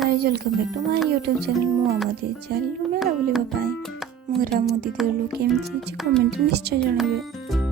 Guys welcome back to my YouTube channel. ମୁଁ ଆମ ଚାଲିଲୁ ମେଳା ବୁଲିବା ପାଇଁ। ମୁଁ ରାମ ଦିଦି କେମିତି ଅଛି କମେଣ୍ଟରେ ନିଶ୍ଚୟ ଜଣାଇବେ।